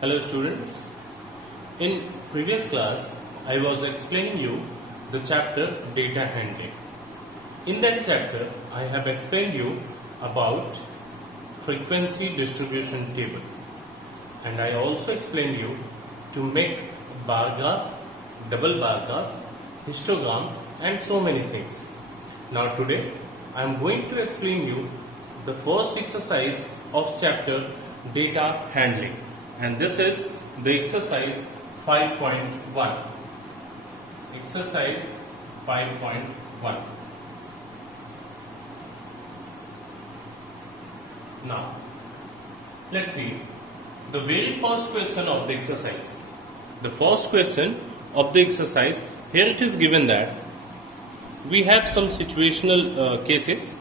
Hello students. In previous class I was explaining you the chapter data handling. In that chapter I have explained you about frequency distribution table, and I also explained you to make bar graph, double bar graph, histogram and so many things. Now today I am going to explain you the first exercise of chapter data handling, and this is the exercise 5.1. Exercise 5.1. Now let's see the very first question of the exercise. The first question of the exercise, here it is given that we have some situational cases.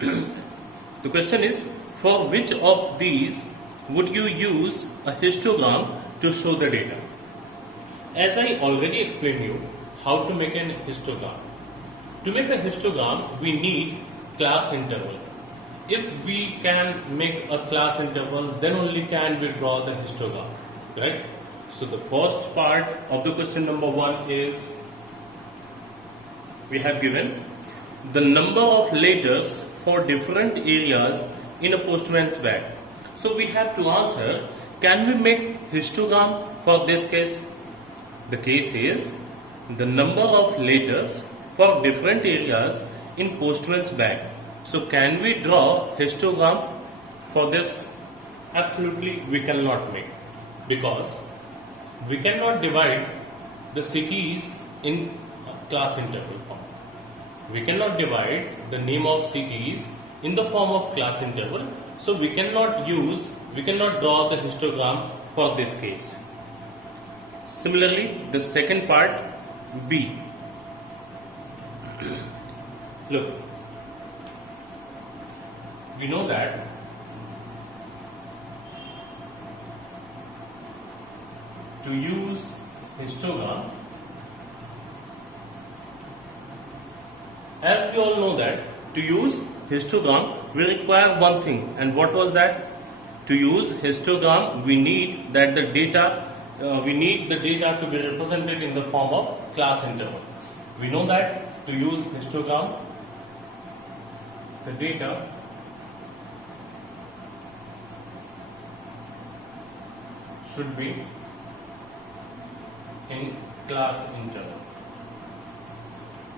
The question is, for which of these would you use a histogram to show the data? As I already explained you how to make an histogram. To make a histogram we need class interval. If we can make a class interval, then only can we draw the histogram, right? So the first part of the question number 1 is, we have given the number of letters for different areas in a postman's bag. So we have to answer, can we make histogram for this case? The case is the number of letters for different areas in postman's bag. So can we draw histogram for this? Absolutely we cannot make, because we cannot divide the cities in class interval form. We cannot divide the name of cities in the form of class interval, so we cannot draw the histogram for this case. Similarly, the second part, B. Look, we know that to use histogram, as we all know that to use histogram we require one thing, and what was that? To use histogram we need that the data to be represented in the form of class interval. We know that to use histogram the data should be in class interval.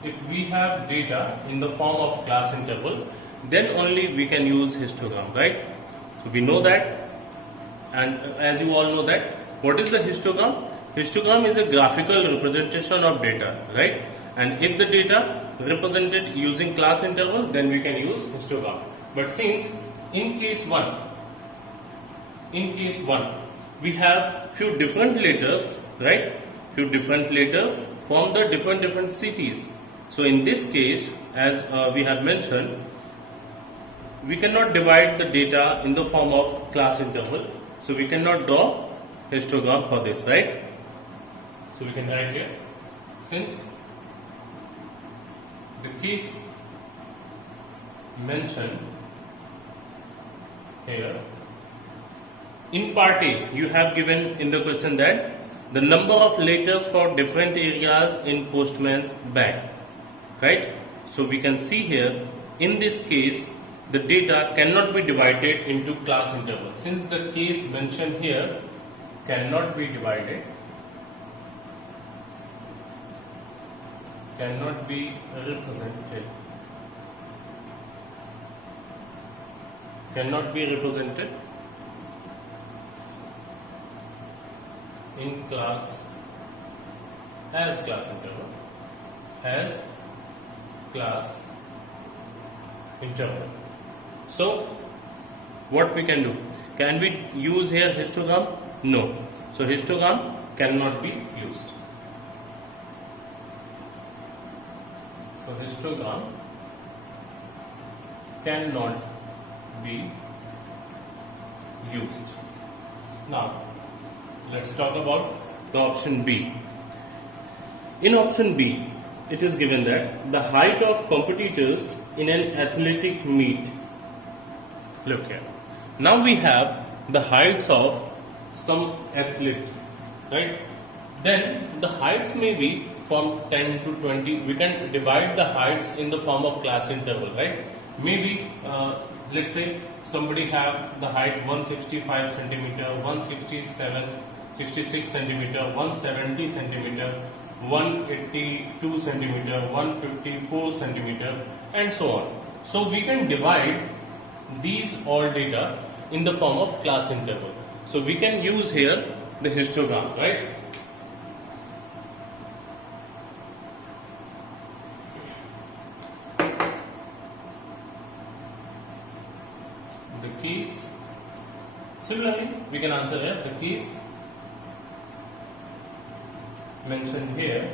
If we have data in the form of class interval, then only we can use histogram, right? So we know that, and as you all know that, what is the histogram? Histogram is a graphical representation of data, right? And if the data represented using class interval, then we can use histogram. But since in case 1 we have few different letters, right? Few different letters from the different cities. So in this case, as we have mentioned, we cannot divide the data in the form of class interval. So we cannot draw histogram for this, right? So we can write here, since the case mentioned here, in part A, you have given in the question that the number of letters for different areas in postman's bag, right? So we can see here, in this case the data cannot be divided into class interval. Since the case mentioned here cannot be divided, cannot be represented in class as class interval, as class interval. So what we can do? Can we use here histogram? No. So histogram cannot be used. So histogram cannot be used. Now let's talk about the option B. In option B, it is given that the height of competitors in an athletic meet. Look here. Now we have the heights of some athlete, right? Then the heights may be from 10 to 20. We can divide the heights in the form of class interval, right? Maybe let's say somebody have the height 165 centimeter, 167, 66 centimeter, 170 centimeter, 182 centimeter, 154 centimeter, and so on. So we can divide these all data in the form of class interval. So we can use here the histogram, right? The keys. Similarly, we can answer here the keys mentioned here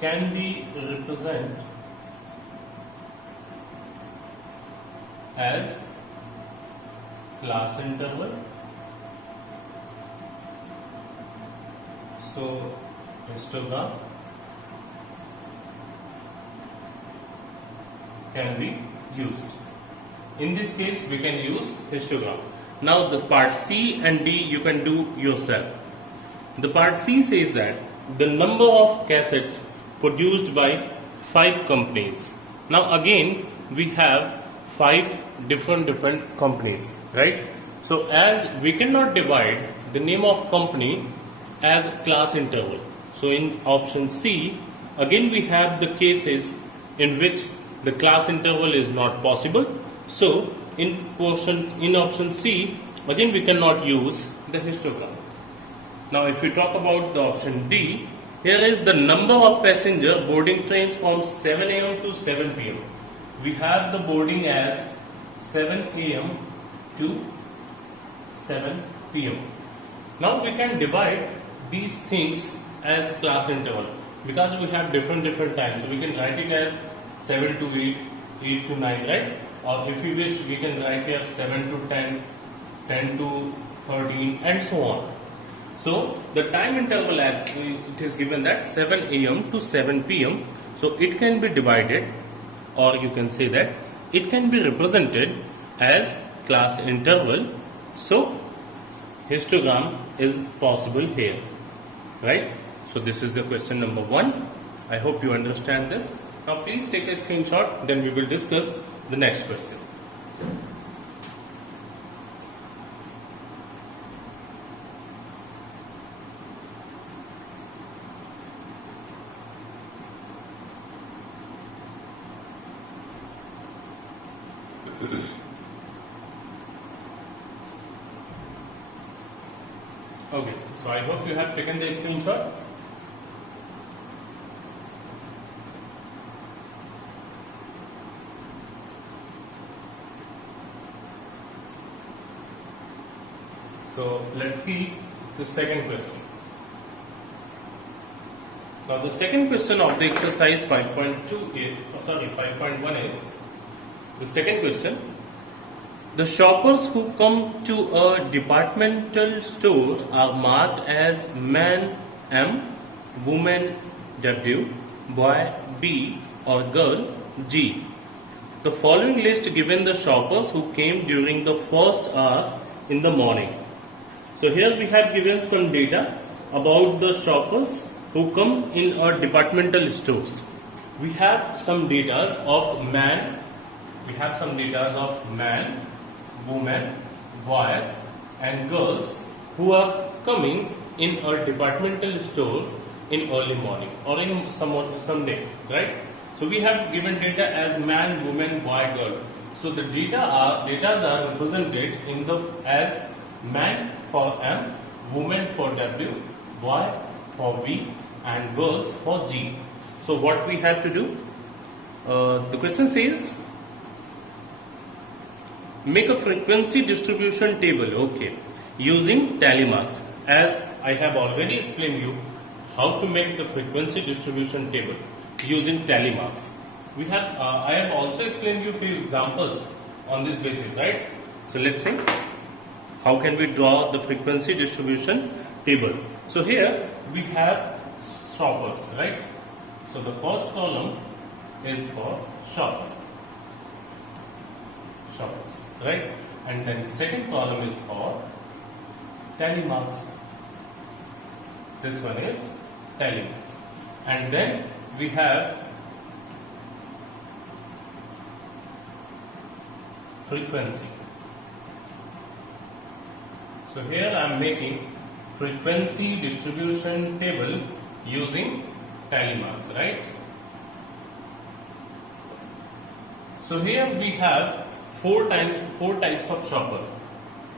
can be represented as class interval. So histogram can be used. In this case, we can use histogram. Now the part C and D you can do yourself. The part C says that the number of cassettes produced by 5 companies. Now again we have 5 different companies, right? So as we cannot divide the name of company as class interval, so in option C again we have the cases in which the class interval is not possible. So in option C again we cannot use the histogram. Now if we talk about the option D, here is the number of passenger boarding trains from 7 am to 7 pm. We have the boarding as 7 am to 7 pm. Now we can divide these things as class interval because we have different times. So we can write it as 7 to 8, 8 to 9, right? Or if we wish, we can write here 7 to 10, 10 to 13, and so on. So the time interval as it is given that 7 am to 7 pm. So it can be divided, or you can say that it can be represented as class interval. So histogram is possible here, right? So this is the question number 1. I hope you understand this. Now please take a screenshot, then we will discuss the next question. Okay, so I hope you have taken the screenshot. So let's see the second question. Now the second question of the exercise 5.1 is the second question. The shoppers who come to a departmental store are marked as man M, woman W, boy B, or girl G. The following list given the shoppers who came during the first hour in the morning. So here we have given some data about the shoppers who come in our departmental stores. We have some data of man, women, boys and girls who are coming in a departmental store in early morning or in some day, right? So we have given data as man, woman, boy, girl. So the data are represented in the as man for M, woman for W, boy for V, and girls for G. So what we have to do? The question says, make a frequency distribution table, okay, using tally marks. As I have already explained you how to make the frequency distribution table using tally marks. We have I have also explained you few examples on this basis, right? So let's see how can we draw the frequency distribution table. So here we have shoppers, right? So the first column is for shoppers, right? and then second column is for tally marks. This one is tally marks, and then we have frequency. So here I am making frequency distribution table using tally marks, right? So here we have four types of shopper: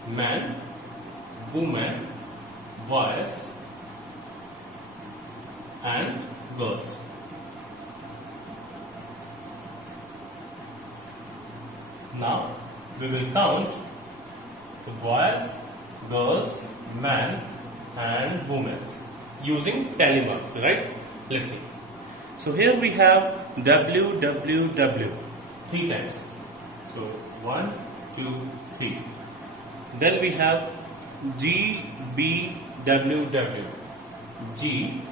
man, woman, boys, and girls. Now we will count the boys, girls, man, and women using tally marks, right? Let's see. So here we have WWW 3 times. So 1, 2, 3. Then we have GBWW. GBWW.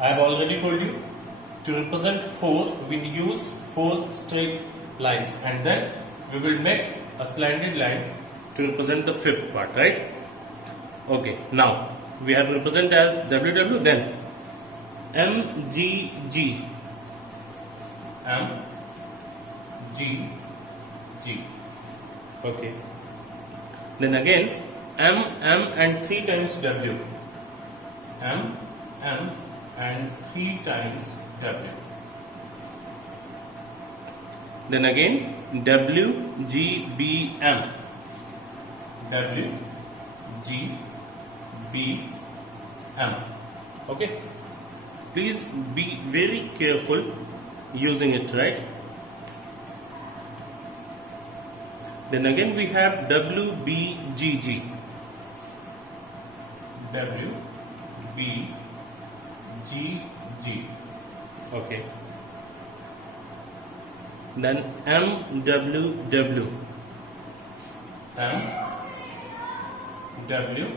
I have already told you, to represent 4 we use 4 straight lines, and then we will make a slanted line to represent the fifth part, right? Okay, now we have represent as WW, then MGG. MGG. Okay. Then again M and 3 times W. M and 3 times W. Then again WGBM. WGBM. Okay. Please be very careful using it, right? Then again we have WBGG. WBGG. Okay. Then MWW. MWW.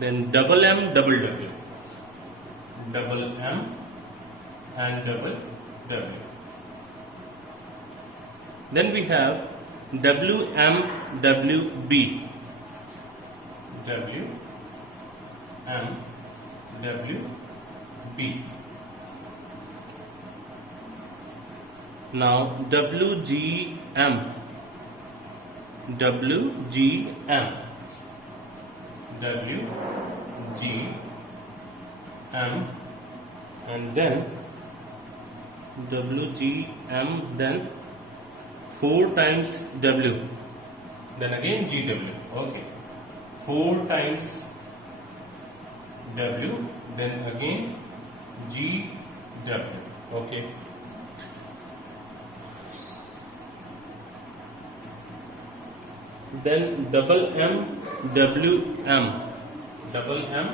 Then double M, double W. Double M and double W. Then we have WMWB. WMWB. Now WGM. WGM. WGM, and then WGM, then 4 times W, then again GW. Okay, 4 times W, then again GW. Okay. Then double M, WM. Double M,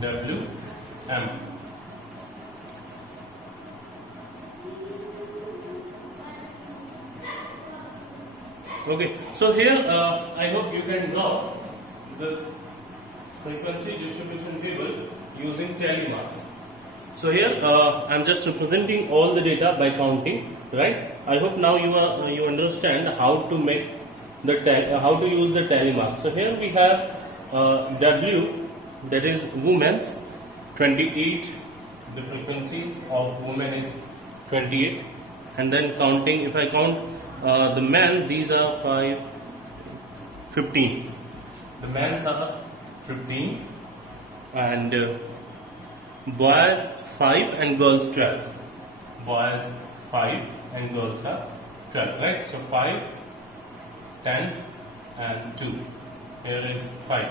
WM. Okay, so here I hope you can draw the frequency distribution table using tally marks. So here I am just representing all the data by counting, right? I hope now you understand how to make the how to use the tally mark. So here we have W, that is women's, 28. The frequencies of women is 28, and then counting. If I count the men, these are 5, 15. The men's are 15, and boys 5 and girls 12. Boys 5 and girls are 12, right? So 5, 10 and 2. Here is 5.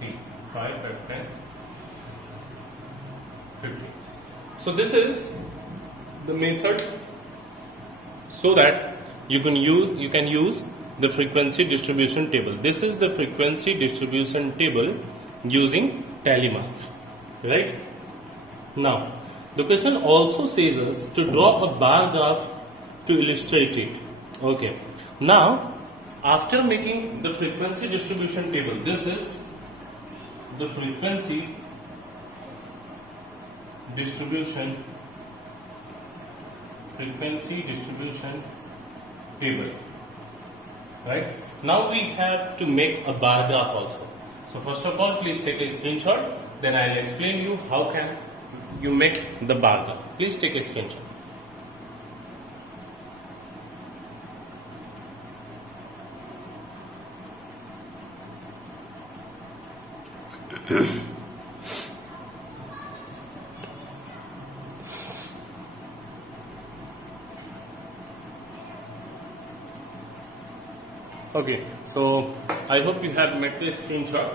3, 5, 10, 15. So this is the method so that you can use the frequency distribution table. This is the frequency distribution table using tally marks, right? Now the question also says us to draw a bar graph to illustrate it. Okay. Now After making the frequency distribution table, this is the frequency distribution table, right? Now we have to make a bar graph also. So first of all, please take a screenshot, then I'll explain you how can you make the bar graph. Please take a screenshot. Okay, so I hope you have met this screenshot.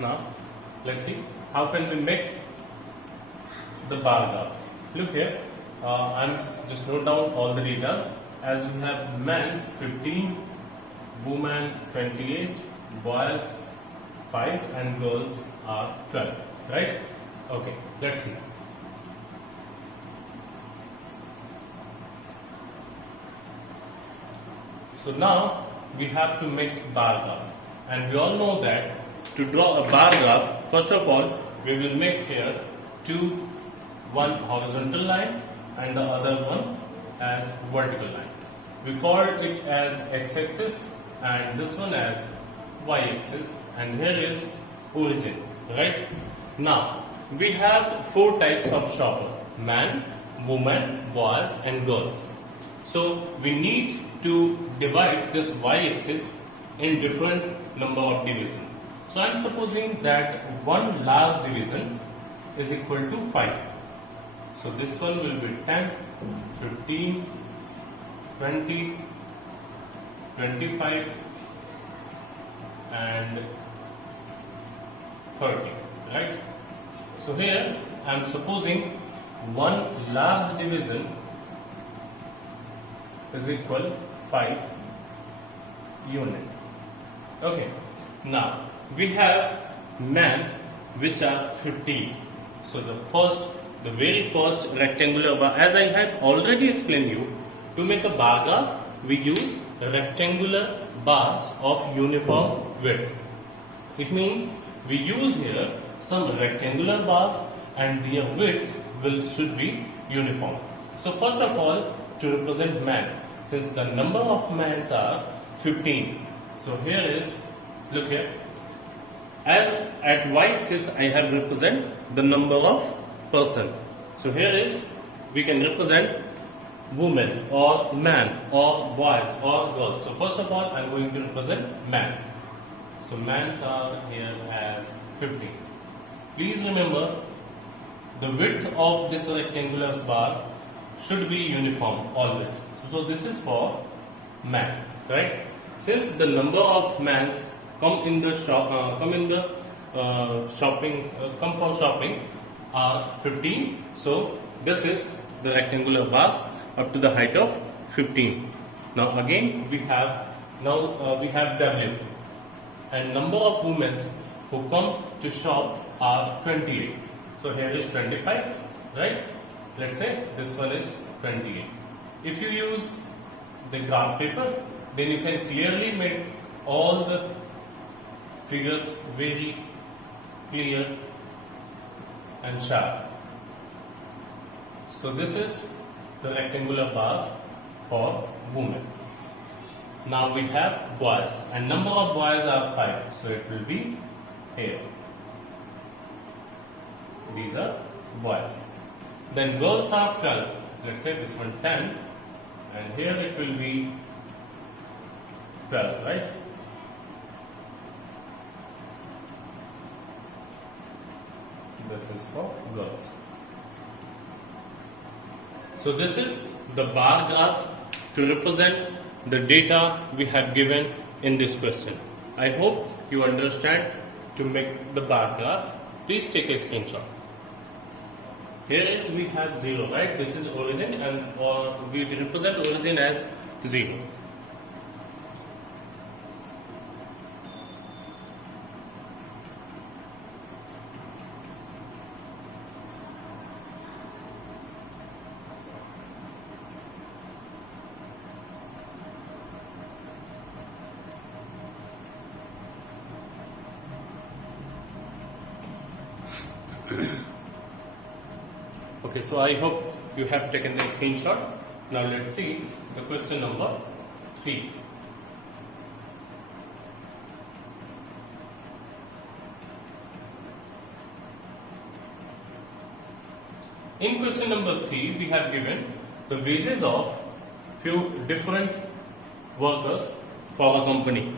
Now, let's see how can we make the bar graph. Look here, I'm just note down all the data. As we have man 15, woman 28, boys 5, and girls are 12. Right? Okay, let's see. So now we have to make bar graph, and we all know that to draw a bar graph, first of all we will make here one horizontal line and the other one as vertical line. We call it as x-axis and this one as y-axis, and here is origin, right? Now we have 4 types of shopper: man, woman, boys and girls. So we need to divide this y-axis in different number of division. So I am supposing that one large division is equal to 5. So this one will be 10, 15, 20, 25 and 30, right? So here I am supposing one large division is equal 5 unit. Okay, now we have man which are 15. So the very first rectangular bar, as I have already explained you, to make a bar graph we use rectangular bars of uniform width. It means we use here some rectangular bars and their width should be uniform. So first of all, to represent man, since the number of mans are 15, so here is, look here, as at y-axis I have represent the number of person. So here is, we can represent woman or man or boys or girls. So first of all I am going to represent man. So mans are here as 15. Please remember, the width of this rectangular bar should be uniform always. So this is for man, right? Since the number of mans come for shopping are 15, so this is the rectangular bars up to the height of 15. Now again we have W, and number of women who come to shop are 28. So here is 25, right? Let's say this one is 28. If you use the graph paper, then you can clearly make all the figures very clear and sharp. So this is the rectangular bars for women. Now we have boys, and number of boys are 5, so it will be here. These are boys. Then girls are 12. Let's say this one 10, and here it will be 12, right? This is for girls. So this is the bar graph to represent the data we have given in this question. I hope you understand to make the bar graph. Please take a screenshot. Here is, we have 0, right? This is origin, and we represent origin as 0. Okay, so I hope you have taken the screenshot. Now let's see the question number 3. In question number 3, we have given the wages of few different workers for a company.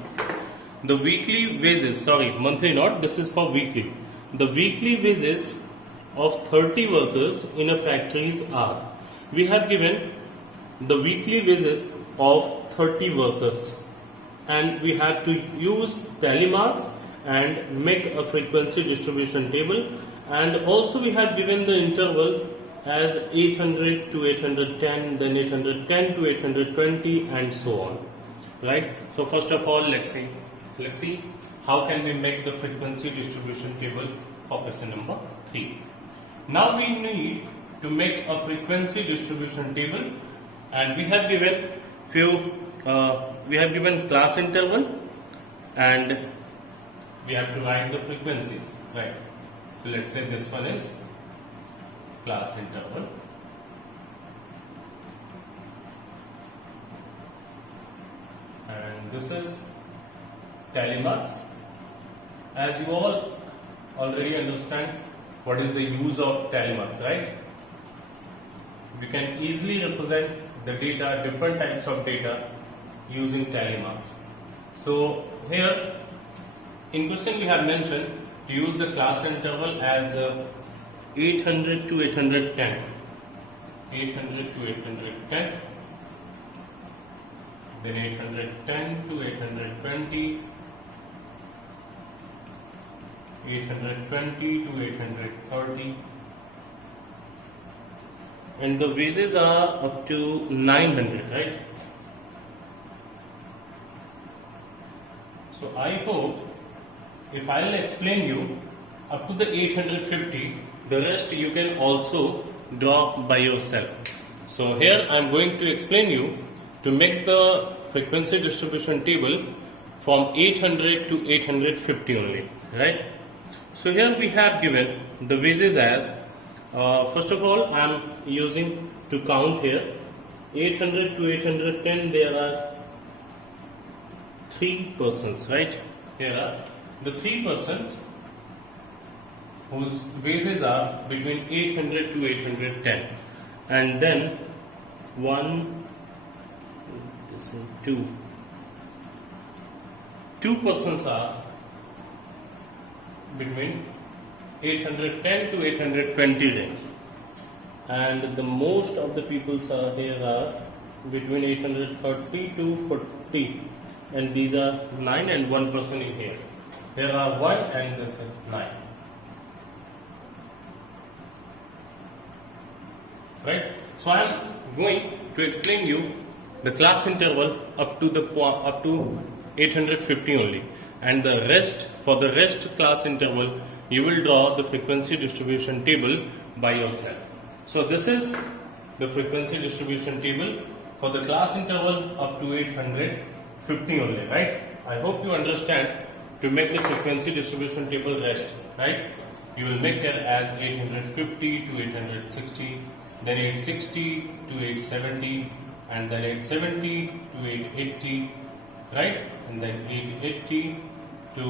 The weekly wages, sorry, monthly not, this is for weekly. The weekly wages of 30 workers in a factories are. We have given the weekly wages of 30 workers and we have to use tally marks and make a frequency distribution table, and also we have given the interval as 800 to 810, then 810 to 820 and so on, right? So first of all, let's see how can we make the frequency distribution table for question number 3. Now we need to make a frequency distribution table, and we have given class interval and we have to write the frequencies, right? So let's say this one is class interval, and this is tally marks. As you all already understand what is the use of tally marks, right? We can easily represent the data, different types of data using tally marks. So here in question we have mentioned to use the class interval as 800 to 810, 800 to 810, then 810 to 820, 820 to 830, and the wages are up to 900, right? So I hope if I'll explain you up to the 850, the rest you can also draw by yourself. So here I am going to explain you to make the frequency distribution table from 800 to 850 only, right? So here we have given the wages as first of all I am using to count here 800 to 810. There are 3 persons, right? Here are the 3 persons whose wages are between 800 to 810, and then 2 persons are between 810 to 820 range, and the most of the peoples are here are between 830 to 40, and these are 9 and 1 person in here. There are 1 and this is 9. Right? So I am going to explain you the class interval up to 850 only, and the rest, for the rest class interval you will draw the frequency distribution table by yourself. So this is the frequency distribution table for the class interval up to 850 only, right? I hope you understand to make the frequency distribution table rest, right? You will make here as 850 to 860, then 860 to 870, and then 870 to 880, right? And then 880 to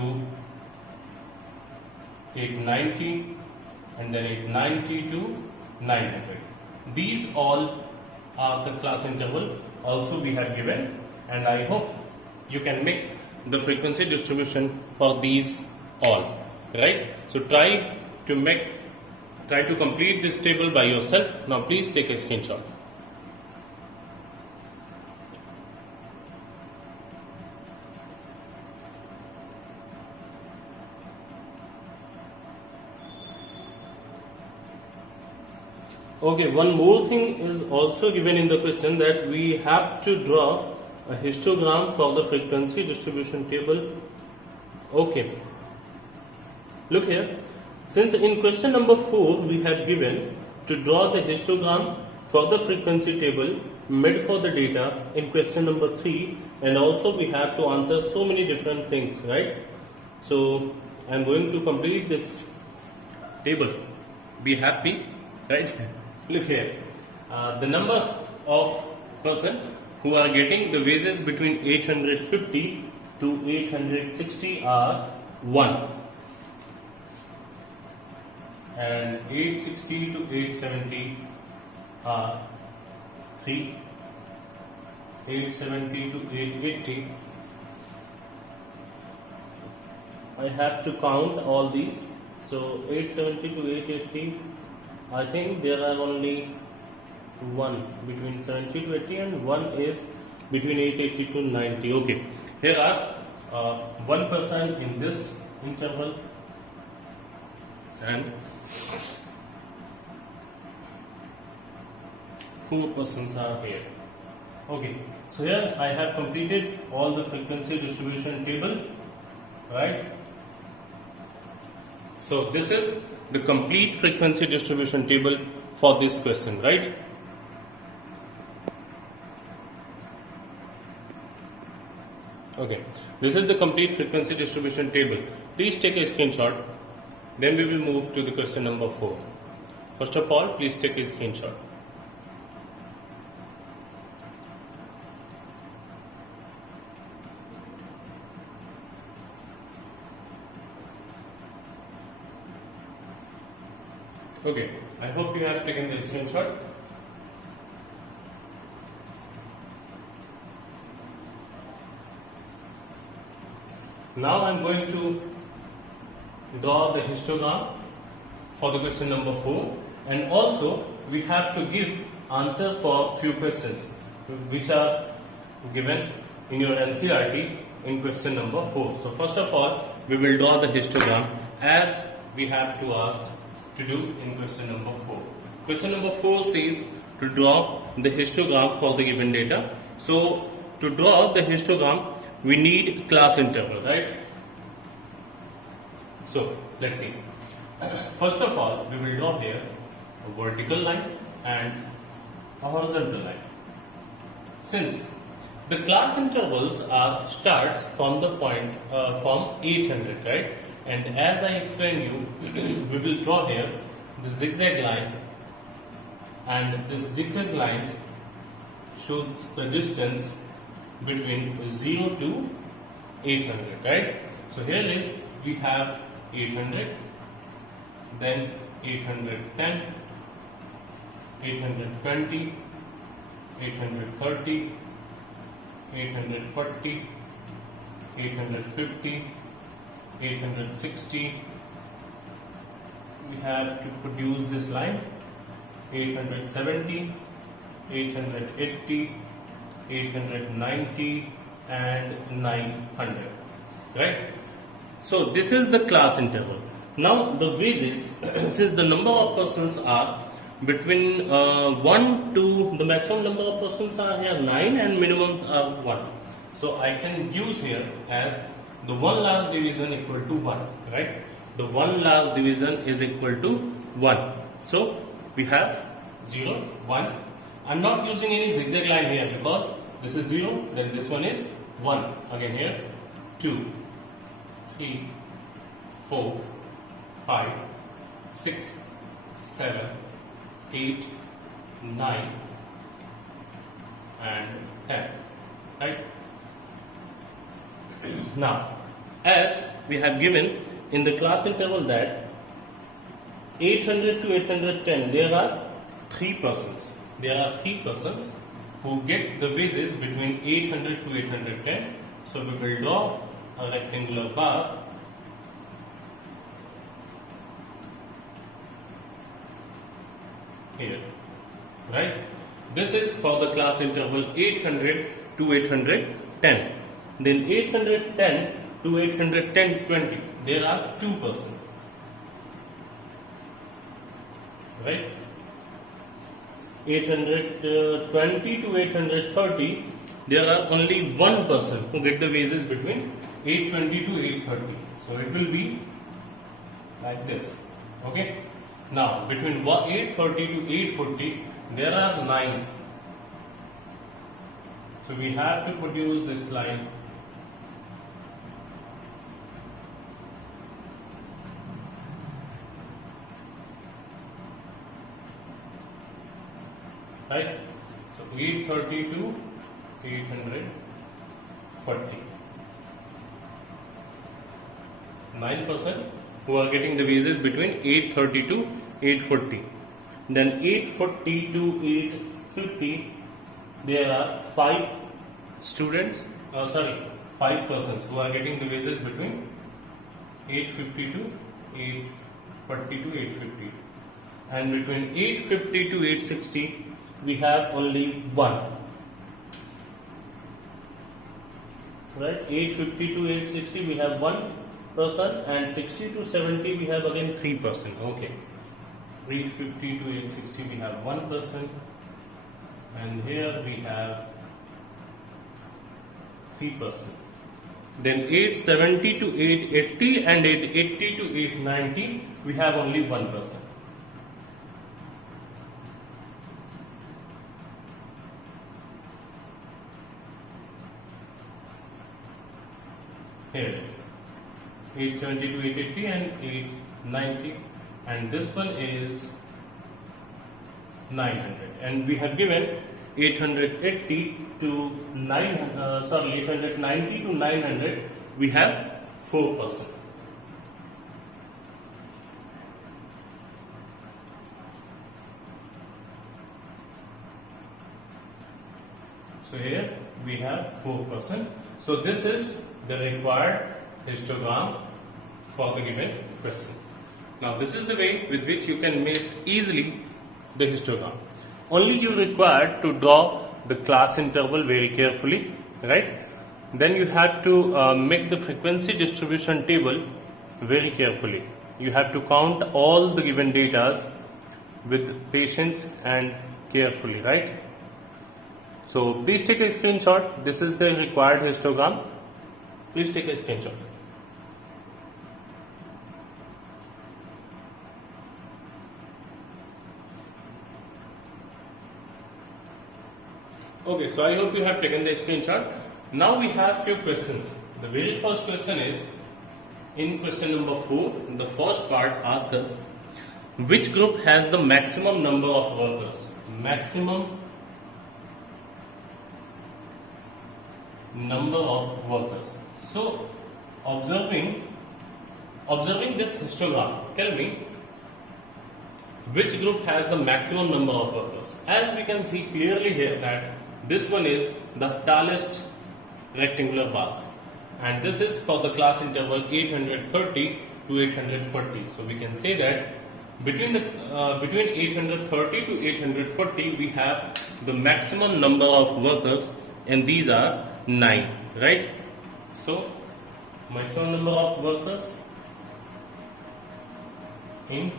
890, and then 890 to 900. These all are the class interval also we have given, and I hope you can make the frequency distribution for these all, right? So try to complete this table by yourself. Now please take a screenshot. Okay, one more thing is also given in the question, that we have to draw a histogram for the frequency distribution table. Okay, look here. Since in question number 4 we have given to draw the histogram for the frequency table made for the data in question number 3, and also we have to answer so many different things, right? So I am going to complete this table. be happy, right? Look here, the number of person who are getting the wages between 850 to 860 are 1, and 860 to 870 are 3, 870 to 880. I have to count all these. So 870 to 880, I think there are only 1 between 70 to 80 and 1 is between 880 to 90. Okay, here are 1% in this interval and 4 persons are here. Okay, so here I have completed all the frequency distribution table, right? So this is the complete frequency distribution table for this question, right? Okay, this is the complete frequency distribution table. Please take a screenshot. Then we will move to the question number 4. First of all, please take a screenshot. Okay, I hope you have taken the screenshot. Now I am going to draw the histogram for the question number 4, and also we have to give answer for few questions which are given in your NCERT in question number 4. So first of all, we will draw the histogram as we have to ask to do in question number 4. Question number 4 says to draw the histogram for the given data. So to draw the histogram, we need class interval, right? So let's see. First of all, we will draw here a vertical line and a horizontal line. Since the class intervals are starts from the point from 800, right? And as I explained you, we will draw here the zigzag line, and this zigzag lines shows the distance between 0 to 800, right? So here is we have 800, then 810, 820, 830, 840, 850, 860. We have to produce this line 870, 880, 890 and 900, right? So this is the class interval. Now the wages, since the number of persons are between 1 to the maximum number of persons are here 9 and minimum are 1. So I can use here as the one last division equal to 1, right? The one last division is equal to 1. So we have 0, 1. I'm not using any zigzag line here because this is 0, then this one is 1. Again here 2, 3, 4, 5, 6, 7, 8, 9 and 10, right? Now, as we have given in the class interval that 800 to 810, there are 3 persons. There are 3 persons who get the wages between 800 to 810. So we will draw a rectangular bar here, right? This is for the class interval 800 to 810. Then 810 to 810 20, there are 2 persons, right? 820 to 830, there are only 1 person who get the wages between 820 to 830. So it will be like this, okay? Now between 830 to 840, there are 9. So we have to produce this line. 830 to 840. 9% who are getting the wages between 830 to 840. Then 840 to 850, there are 5 students, 5 persons who are getting the wages between 850 to 840 to 850. And between 850 to 860, we have only one. Right? 850 to 860, we have one person, and 60 to 70, we have again 3%. Okay. 850 to 860, we have 1%, and here we have 3%. Then 870 to 880 and 880 to 890, we have only 1%. Here it is. 870 to 880 and 890, and this one is 900, and we have given 880 to 890 to 900, we have 4%. So here we have 4%. So this is the required histogram for the given question. Now this is the way with which you can make easily the histogram. Only you require to draw the class interval very carefully, right? Then you have to make the frequency distribution table very carefully. You have to count all the given data with patience and carefully, right? So please take a screenshot. This is the required histogram. Please take a screenshot. Okay, so I hope you have taken the screenshot. Now we have few questions. The very first question is, in question number 4, the first part asks us, which group has the maximum number of workers? Maximum number of workers. So, observing this histogram, tell me which group has the maximum number of workers. As we can see clearly here that this one is the tallest rectangular bars, and this is for the class interval 830 to 840. So we can say that between 830 to 840 we have the maximum number of workers, and these are 9, right? So maximum number of workers in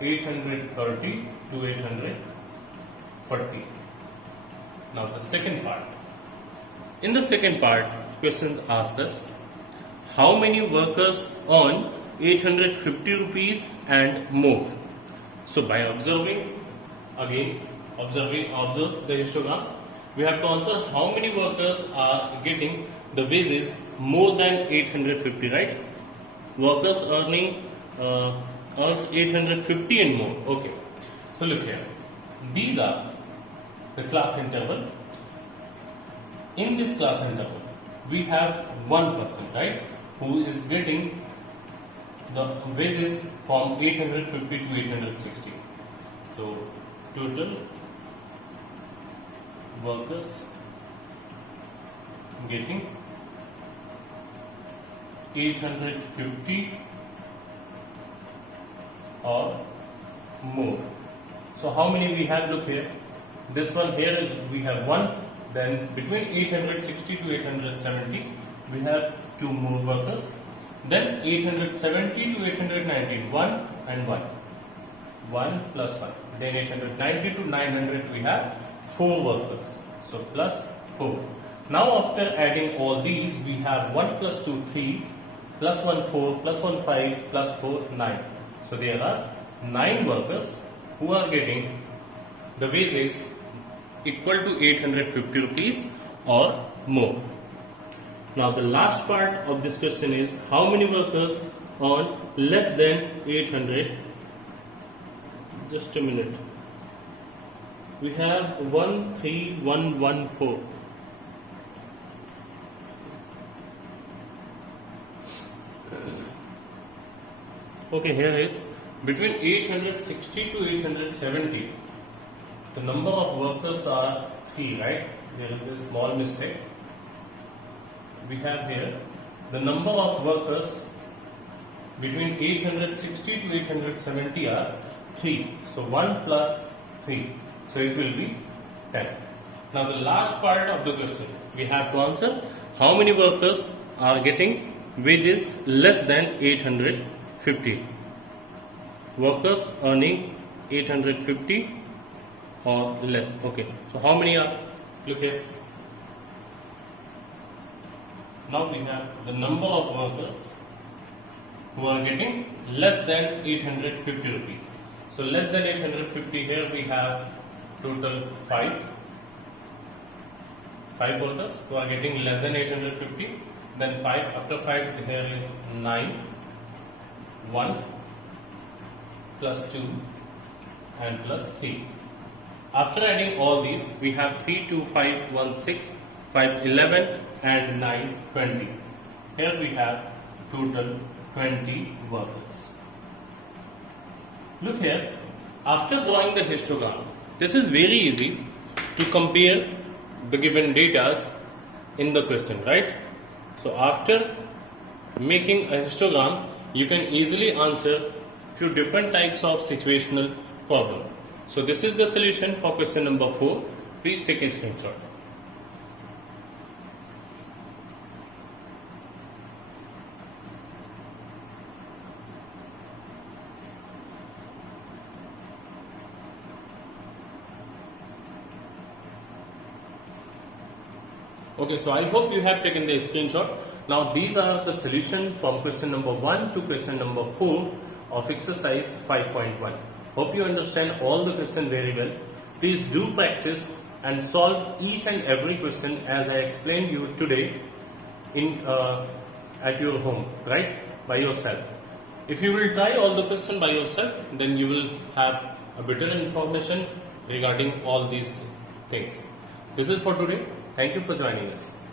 830 to 840. Now the second part. In the second part, questions ask us, how many workers earn 850 rupees and more? So by observe the histogram, we have to answer how many workers are getting the wages more than 850, right? Workers earns 850 and more. Okay. So look here. These are the class interval. In this class interval, we have one person, right, who is getting the wages from 850 to 860. So total workers getting 850 or more. So how many we have? Look here. This one here is, we have one. Then between 860 to 870 we have 2 more workers. Then 870 to 890, 1 and 1. 1 plus 1. Then 890 to 900 we have 4 workers. So plus 4. Now after adding all these, we have 1 plus 2 3, plus 1 4, plus 1 5, plus 4 9. So there are 9 workers who are getting the wages equal to 850 rupees or more. Now the last part of this question is, how many workers earn less than 800? Just a minute. we have 13114. Okay, here is between 860 to 870. The number of workers are 3, right? There is a small mistake. We have here the number of workers between 860 to 870 are 3. So 1 plus 3. So it will be 10. Now the last part of the question, we have to answer how many workers are getting wages less than 850. Workers earning 850 or less. Okay. So how many are? Look here. Now we have the number of workers who are getting less than 850 rupees. So less than 850, here we have total 5 workers who are getting less than 850. Then 5, after 5 here is 9, 1 plus 2 and plus 3. After adding all these, we have 3, 2, 5, 1, 6, 5, 11 and 9, 20. Here we have total 20 workers. Look here, after drawing the histogram, this is very easy to compare the given data in the question, right? So after making a histogram, you can easily answer few different types of situational problem. So this is the solution for question number 4. Please take a screenshot. Okay, so I hope you have taken the screenshot. Now these are the solutions from question number 1 to question number 4 of exercise 5.1. Hope you understand all the questions very well. Please do practice and solve each and every question as I explained you today in at your home, right, by yourself. If you will try all the questions by yourself, then you will have a better information regarding all these things. This is for today. Thank you for joining us.